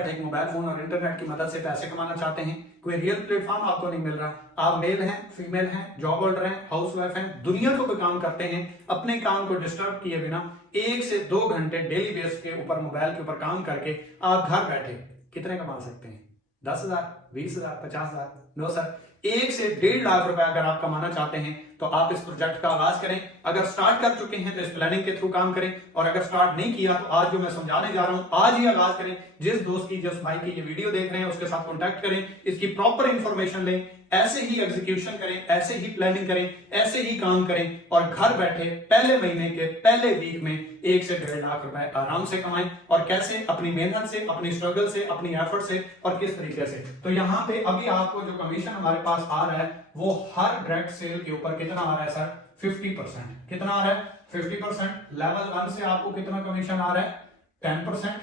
बैठे एक mobile phone और इंटरनेट की मदद से पैसे कमाना चाहते हैं, कोई रियल प्लेटफॉर्म आपको नहीं मिल रहा, आप मेल हैं, फीमेल हैं, जॉब होल्डर हैं, हाउस वाइफ हैं, दुनिया को भी काम करते हैं, अपने काम को डिस्टर्ब किए बिना 1 से 2 घंटे डेली बेस के ऊपर मोबाइल के ऊपर काम करके आप घर बैठे कितने कमा सकते हैं? 10,000, 20,000, 50,000? नो सर, 1 से 1.5 लाख रुपए अगर आप कमाना चाहते हैं तो आप इस प्रोजेक्ट का आगाज करें। अगर स्टार्ट कर चुके हैं तो इस प्लानिंग के थ्रू काम करें, और अगर स्टार्ट नहीं किया तो आज जो मैं समझाने जा रहा हूं आज ही आगाज करें। जिस दोस्त की, जिस भाई की ये वीडियो देख रहे हैं उसके साथ कॉन्टैक्ट करें, इसकी प्रॉपर इंफॉर्मेशन लें, ऐसे ही एग्जीक्यूशन करें, ऐसे ही प्लानिंग करें, ऐसे ही काम करें और घर बैठे पहले महीने के पहले वीक में 1 से 1.5 लाख रुपए आराम से कमाएं। और कैसे? अपनी मेहनत से, अपनी स्ट्रगल से, अपनी एफर्ट से, और किस तरीके से। तो यहाँ पे अभी आपको जो कमीशन हमारे पास आ रहा है वो हर डायरेक्ट सेल के ऊपर कितना आ रहा है सर? 50%। कितना आ रहा है? 50%। लेवल 1 से आपको कितना कमीशन आ रहा है? 10%।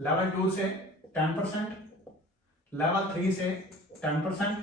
लेवल 2 से 10%, लेवल 3 से 10%,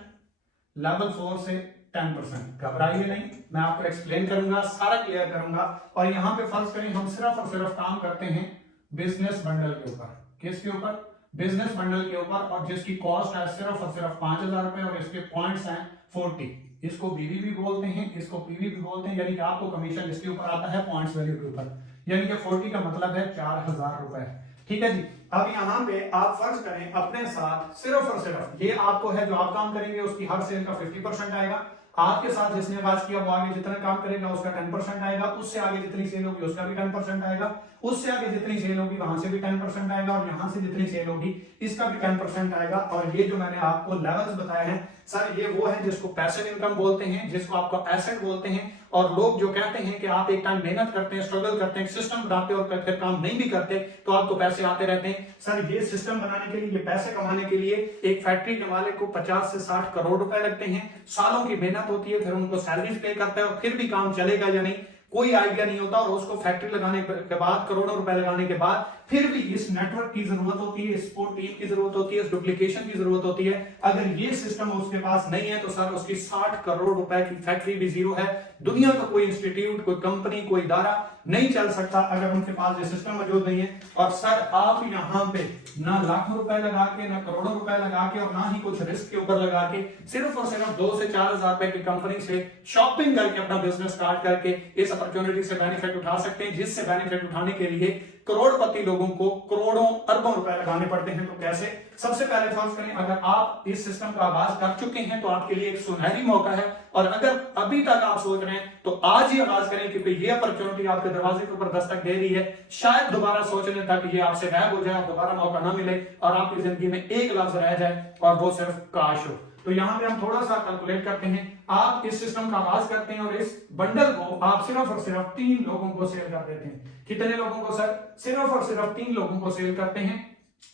लेवल 4 से 10%। घबराइए नहीं, मैं आपको एक्सप्लेन करूंगा, सारा क्लियर करूंगा। और यहां पे फर्ज करें हम सिर्फ और सिर्फ काम करते हैं बिजनेस बंडल के ऊपर। किसके ऊपर? बिजनेस बंडल के ऊपर, और जिसकी कॉस्ट है सिर्फ और सिर्फ 5,000 रुपए, और इसके पॉइंट्स हैं 40। इसको बीवी भी बोलते हैं, इसको पीवी भी बोलते हैं, यानी कि आपको कमीशन इसके ऊपर आता है पॉइंट्स वैल्यू के ऊपर, यानी कि 40 का मतलब है 4,000 रुपए। ठीक है जी। अब यहाँ पे आप फर्ज करें अपने साथ सिर्फ और सिर्फ ये आपको है जो आप काम करेंगे उसकी हर सेल का 50% आएगा। आपके साथ जिसने आगाज किया वो आगे जितना काम करेगा उसका 10% आएगा, उससे आगे जितनी सेल होगी उसका भी 10% आएगा, उससे आगे जितनी सेल होगी वहां से भी 10% आएगा, और यहां से जितनी सेल होगी इसका भी 10% आएगा। और ये जो मैंने आपको लेवल्स बताए हैं सर, ये वो है जिसको पैसिव इनकम बोलते हैं, जिसको आपको एसेट बोलते हैं। और लोग जो कहते हैं कि आप एक टाइम मेहनत करते हैं, स्ट्रगल करते हैं, सिस्टम बनाते हैं और फिर काम नहीं भी करते तो आपको पैसे आते रहते हैं। सर ये सिस्टम बनाने के लिए, ये पैसे कमाने के लिए एक फैक्ट्री के मालिक को 50 से 60 करोड़ रुपए लगते हैं, सालों की मेहनत होती है, फिर उनको सैलरीज पे करता है और फिर भी काम चलेगा या नहीं कोई आइडिया नहीं होता। और उसको फैक्ट्री लगाने के बाद, करोड़ों रुपए लगाने के बाद फिर भी इस नेटवर्क की जरूरत होती है, सपोर्ट टीम की जरूरत होती है, इस डुप्लीकेशन की जरूरत होती है। अगर ये सिस्टम उसके पास नहीं है तो सर उसकी 60 करोड़ रुपए की फैक्ट्री भी जीरो है। दुनिया का कोई इंस्टीट्यूट, कोई कंपनी, कोई इदारा नहीं चल सकता अगर उनके पास ये सिस्टम मौजूद नहीं है। और सर आप यहाँ पे ना लाखों रुपए लगा के, ना करोड़ों रुपए लगा के, और ना ही कुछ रिस्क के ऊपर लगा के, सिर्फ और सिर्फ 2 से 4,000 रुपए की कंपनी से शॉपिंग करके अपना बिजनेस स्टार्ट करके इस अपॉर्चुनिटी से बेनिफिट उठा सकते हैं, जिससे बेनिफिट उठाने के लिए करोड़पति लोगों को करोड़ों अरबों रुपए लगाने पड़ते हैं। तो कैसे? सबसे पहले फर्ज करें अगर आप इस सिस्टम का आगाज कर चुके हैं तो आपके लिए एक सुनहरी मौका है, और अगर अभी तक आप सोच रहे हैं तो आज ही आगाज करें, क्योंकि ये अपॉर्चुनिटी आपके दरवाजे के ऊपर दस्तक दे रही है। शायद दोबारा सोचने तक ये आपसे गायब हो जाए, दोबारा मौका ना मिले और आपकी जिंदगी में एक लफ्ज रह जाए और वो सिर्फ काश हो। तो यहाँ पे हम थोड़ा सा कैलकुलेट करते हैं। आप इस सिस्टम का आगाज करते हैं और इस बंडल को आप सिर्फ और सिर्फ 3 लोगों को सेल कर देते हैं। कितने लोगों को सर? सिर्फ और सिर्फ 3 लोगों को सेल करते हैं,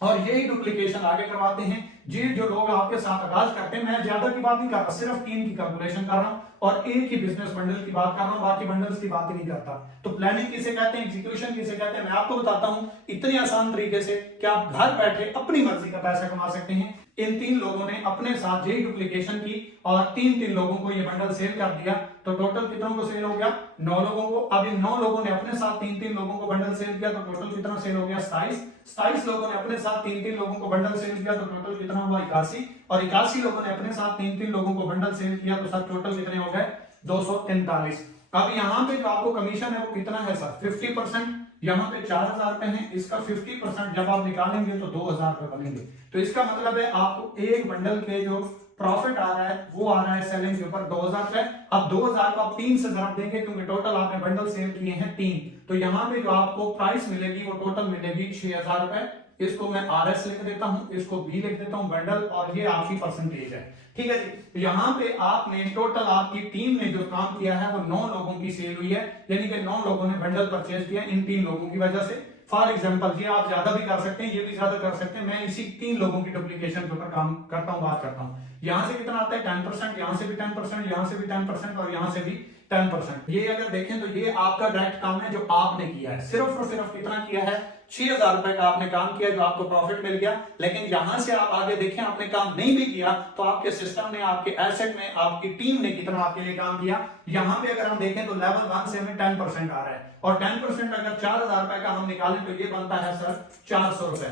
और यही डुप्लीकेशन आगे करवाते हैं। जी जो लोग आपके साथ आगाज करते हैं, मैं ज्यादा की बात नहीं कर रहा, सिर्फ 3 की कैलकुलेशन कर रहा हूं और एक ही बिजनेस बंडल की बात कर रहा हूं, बाकी बंडल्स की बात ही नहीं करता। तो प्लानिंग किसे कहते हैं, एग्जीक्यूशन किसे कहते हैं, मैं आपको बताता हूं इतने आसान तरीके से कि आप घर बैठे अपनी मर्जी का पैसा कमा सकते हैं। इन 3 लोगों ने अपने साथ यही डुप्लीकेशन की और 3 लोगों को ये बंडल सेल कर दिया, तो टोटल कितनों को सेल हो गया? 9 लोगों को। अब इन 9 लोगों ने अपने साथ 3 लोगों को बंडल सेल किया, तो टोटल कितना सेल हो गया? 27 लोगों ने अपने साथ 3 लोगों को बंडल सेल किया, तो टोटल कितना हुआ? 81। और 81 लोगों ने अपने साथ 3 लोगों को बंडल सेल किया, तो सर टोटल कितने हो गए? 243। अब यहाँ पे जो आपको कमीशन है वो कितना है सर? 50%। यहाँ पे 4,000 रुपए है, इसका 50% जब आप निकालेंगे तो 2,000 रुपए बनेंगे। तो इसका मतलब है आपको एक बंडल के जो प्रॉफिट आ रहा है वो आ रहा है सेलिंग के ऊपर 2,000 रुपए। अब 2,000 को आप 3 से जरूर देंगे क्योंकि टोटल आपने बंडल सेल किए हैं 3, तो यहाँ पे जो आपको प्राइस मिलेगी वो टोटल मिलेगी 6,000 रुपए। इसको मैं RS लिख देता हूं, इसको B लिख देता हूं बंडल, और ये आपकी परसेंटेज है। ठीक है जी। तो यहाँ पे आपने टोटल आपकी टीम ने जो काम किया है वो 9 लोगों की सेल हुई है, यानी कि 9 लोगों ने बंडल परचेज किया इन 3 लोगों की वजह से। फॉर एग्जांपल ये आप ज्यादा भी कर सकते हैं, ये भी ज्यादा कर सकते हैं, मैं इसी 3 लोगों की डुप्लीकेशन के ऊपर काम करता हूं, बात करता हूं। यहां से कितना आता है? 10%, यहां से भी 10%, यहां से भी 10% और यहां से भी 10%। ये अगर देखें तो ये आपका डायरेक्ट काम है जो आपने किया है। सिर्फ और सिर्फ कितना किया है? 6,000 रुपए का आपने काम किया जो आपको प्रॉफिट मिल गया, लेकिन यहां से आप आगे देखें आपने काम नहीं भी किया तो आपके सिस्टम ने, आपके एसेट में, आपकी टीम ने कितना आपके लिए काम किया। यहां पे अगर हम देखें तो लेवल 1 से हमें 10% आ रहा है, और 10% अगर 4,000 रुपए का हम निकालें तो ये बनता है सर 400 रुपए।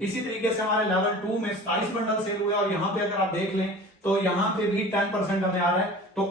इसी तरीके से हमारे लेवल 2 में 27 बंडल सेल हुए, और यहाँ पे अगर आप देख लें तो यहाँ पे भी 10% हमें आ रहा है, तो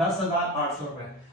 10,800 रुपए।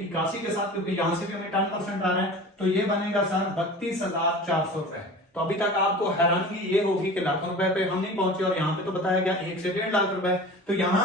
81 के साथ, क्योंकि यहां से भी हमें 10% आ रहा है, तो ये बनेगा सर 32,400 रुपए। तो अभी तक आपको हैरानगी ये होगी कि लाखों रुपए पे हम नहीं पहुंचे, और यहाँ पे तो बताया गया 1 से 1.5 लाख रुपए। तो यहाँ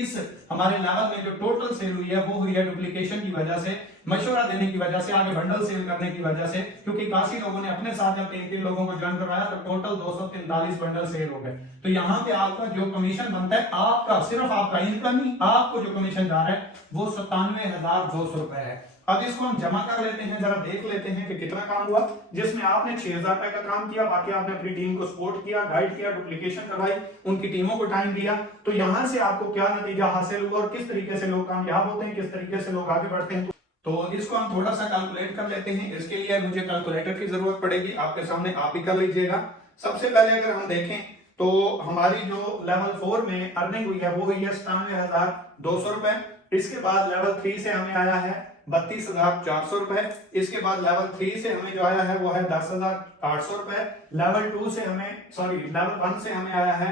इस हमारे लेवल में जो टोटल सेल हुई है वो हुई है डुप्लीकेशन की वजह से, मशवरा देने की वजह से, आगे बंडल सेल करने की वजह से, क्योंकि काफी लोगों ने अपने साथ जब 3-3 लोगों को ज्वाइन करवाया तो टोटल 243 बंडल सेल हो गए। तो यहाँ पे आपका जो कमीशन बनता है, आपका सिर्फ आपका इनकम नहीं, आपको जो कमीशन जा रहा है वो 97,200 रुपए है। अब इसको हम जमा कर लेते हैं, जरा देख लेते हैं कि कितना काम हुआ, जिसमें आपने 6,000 रुपए का काम किया, बाकी आपने अपनी टीम को सपोर्ट किया, गाइड किया, डुप्लीकेशन करवाई, उनकी टीमों को टाइम दिया। तो यहां से आपको क्या नतीजा हासिल हुआ और किस तरीके से लोग कामयाब होते हैं, किस तरीके से लोग आगे बढ़ते हैं, तो इसको हम थोड़ा सा कैलकुलेट कर लेते हैं। इसके लिए मुझे कैलकुलेटर की जरूरत पड़ेगी, आपके सामने आप ही कर लीजिएगा। सबसे पहले अगर हम देखें तो हमारी जो लेवल 4 में अर्निंग हुई है वो हुई है 97,200 रुपए। इसके बाद लेवल 3 से हमें आया है 32,400 रुपए। इसके बाद लेवल 3 से हमें जो आया है वो है 10,800 रुपए। लेवल 2 से लेवल 1 से हमें आया है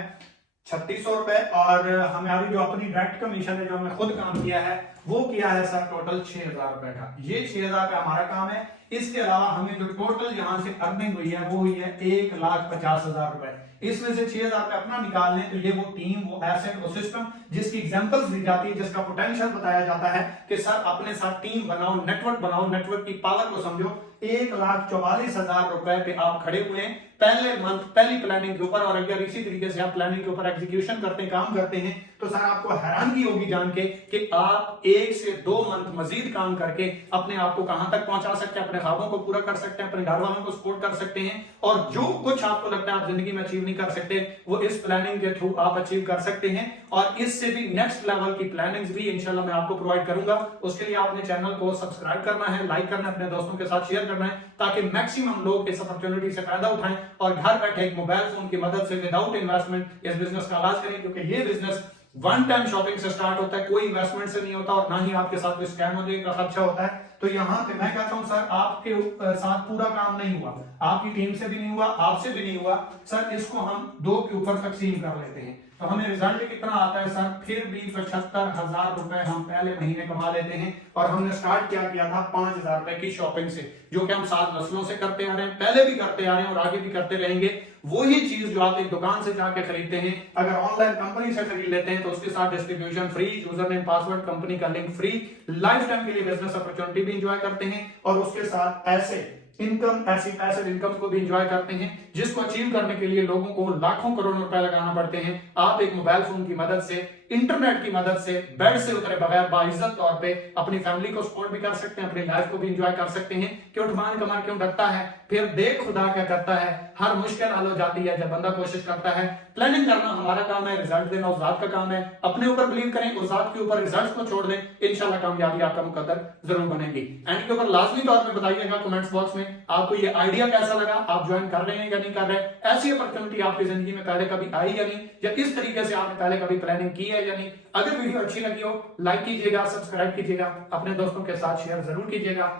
3600 रुपए, और हमारी जो अपनी डायरेक्ट कमीशन है जो हमने खुद काम किया है वो किया है सर टोटल 6,000 रुपए का। ये 6,000 का हमारा काम है। इसके अलावा हमें जो टोटल यहाँ से अर्निंग हुई है वो हुई है 1,50,000 रुपए। इसमें से 6,000 रुपए अपना निकाल लें तो ये वो टीम, वो एसेट, वो सिस्टम जिसकी एग्जांपल्स दी जाती है, जिसका पोटेंशियल बताया जाता है कि सर अपने साथ टीम बनाओ, नेटवर्क बनाओ, नेटवर्क की पावर को समझो। 1,44,000 रुपए पे आप खड़े हुए हैं पहले मंथ, पहली प्लानिंग के ऊपर, और अगर इसी तरीके से आप प्लानिंग के ऊपर एग्जीक्यूशन करते हैं, काम करते हैं, तो सर आपको हैरानगी होगी जान के कि आप 1 से 2 मंथ मजीद काम करके अपने आप को कहां तक पहुंचा सकते हैं, अपने ख्वाबों को पूरा कर सकते हैं, अपने घर वालों को सपोर्ट कर सकते हैं, और जो कुछ आपको लगता है आप जिंदगी में अचीव नहीं कर सकते वो इस प्लानिंग के थ्रू आप अचीव कर सकते हैं। और इससे भी नेक्स्ट लेवल की प्लानिंग्स भी इंशाल्लाह मैं आपको प्रोवाइड करूंगा। उसके लिए आपने चैनल को सब्सक्राइब करना है, लाइक करना है, अपने दोस्तों के साथ शेयर करना है, ताकि मैक्सिमम लोग इस अपॉर्चुनिटी से फायदा उठाएं और घर बैठे एक मोबाइल फोन की मदद से विदाउट इन्वेस्टमेंट इस बिजनेस का आगाज करें। क्योंकि ये बिजनेस वन टाइम शॉपिंग से स्टार्ट होता है, कोई इन्वेस्टमेंट से नहीं होता, और ना ही आपके साथ कोई स्कैम होने का खर्चा होता है। तो यहाँ पे मैं कहता हूँ सर आपके साथ पूरा काम नहीं हुआ, आपकी टीम से भी नहीं हुआ, आपसे भी नहीं हुआ सर, इसको हम 2 के ऊपर तकसीम कर लेते हैं तो हमें रिजल्ट कितना आता है सर, फिर भी 75,000 रुपए हम पहले महीने कमा लेते हैं। और हमने स्टार्ट किया था 5,000 रुपए की शॉपिंग से, जो कि हम 7 नस्लों से करते आ रहे हैं, पहले भी करते आ रहे हैं और आगे भी करते रहेंगे। वही चीज जो आप एक दुकान से जाके खरीदते हैं, अगर ऑनलाइन कंपनी से खरीद लेते हैं तो उसके साथ distribution free, user name, password, company का लिंक फ्री, लाइफ टाइम के लिए बिजनेस अपॉर्चुनिटी भी एंजॉय करते हैं, और उसके साथ ऐसे इनकम, ऐसी पैसिव इनकम को भी एंजॉय करते हैं, जिसको अचीव करने के लिए लोगों को लाखों करोड़ों रुपए लगाना पड़ते हैं। आप एक मोबाइल फोन की मदद से, इंटरनेट की मदद से, बेड से उतरे बगैर बाइज्जत तौर पे अपनी फैमिली को सपोर्ट भी कर सकते हैं, अपनी लाइफ को भी एंजॉय कर सकते हैं। कि उठमान कमर क्यों डरता है, फिर देख खुदा क्या करता है, हर मुश्किल हल हो जाती है जब बंदा कोशिश करता है। प्लानिंग करना हमारा काम है, रिजल्ट देना उस जात का काम है। अपने ऊपर बिलीव करें, उस जात के ऊपर रिजल्ट को छोड़ दें, इंशाल्लाह कामयाबी आपका मुकद्दर जरूर बनेगी। एंड के ऊपर लाजमी तौर पे बताइएगा कमेंट्स बॉक्स में आपको ये आइडिया कैसा लगा, आप ज्वाइन कर रहे हैं या नहीं कर रहे, ऐसी अपॉर्चुनिटी आपकी जिंदगी में पहले कभी आई या नहीं, या इस तरीके से आपने पहले कभी प्लानिंग की है या नहीं। अगर वीडियो अच्छी लगी हो लाइक कीजिएगा, सब्सक्राइब कीजिएगा, अपने दोस्तों के साथ शेयर जरूर कीजिएगा,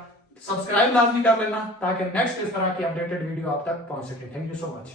सब्सक्राइब लाजमी कर लेना ताकि नेक्स्ट इस तरह की अपडेटेड वीडियो आप तक पहुंच सके। Thank you so much.